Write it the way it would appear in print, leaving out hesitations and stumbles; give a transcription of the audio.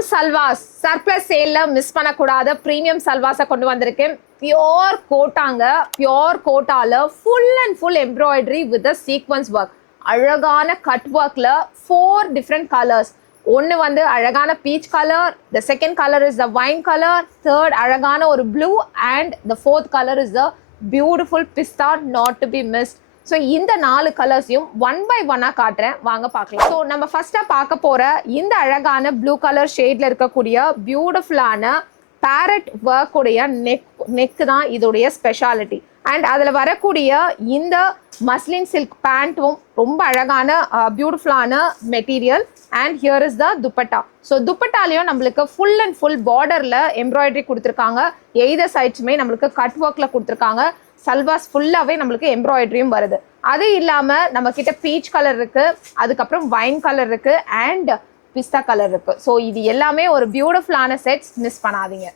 Premium salwars surplus சேல்ல miss பண்ணக்கூடாத premium சல்வாஸை கொண்டு வந்திருக்கேன். பியோர் கோட்டாங்க. பியோர் கோட்டால full and full embroidery with sequins work. அழகான கட் ஒர்க்ல 4 டிஃப்ரெண்ட் கலர்ஸ். ஒன்று வந்து அழகான peach colour, the second colour is the wine colour, third அழகான ஒரு blue and the fourth colour is the beautiful pista not to be missed. So இந்த 4 கலர்ஸையும் 1 by 1 காட்டுறேன், வாங்க பார்க்கலாம். ஸோ நம்ம ஃபர்ஸ்ட்டாக பார்க்க போகிற இந்த அழகான ப்ளூ கலர் ஷேடில் இருக்கக்கூடிய பியூட்டிஃபுல்லான பேரட் ஒர்க் உடைய நெக் தான் இதோடைய ஸ்பெஷாலிட்டி. அண்ட் அதில் வரக்கூடிய இந்த மஸ்லின் சில்க் பேண்ட்டும் ரொம்ப அழகான பியூட்டிஃபுல்லான material. And here is the dupatta. So துப்பட்டாலையும் நம்மளுக்கு ஃபுல் அண்ட் ஃபுல் பார்டரில் எம்ப்ராய்டரி கொடுத்துருக்காங்க. எய்தர் சைட்ஸுமே நம்மளுக்கு கட் ஒர்க்கில் கொடுத்துருக்காங்க. சல்வாஸ் ஃபுல்லாகவே நம்மளுக்கு எம்ப்ராய்டரியும் வருது. அது இல்லாமல் நம்ம கிட்ட பீச் கலர் இருக்கு, அதுக்கப்புறம் வைன் கலர் இருக்கு அண்ட் பிஸ்தா கலர் இருக்கு. ஸோ இது எல்லாமே ஒரு பியூட்டிஃபுல்லான செட்ஸ், மிஸ் பண்ணாதீங்க.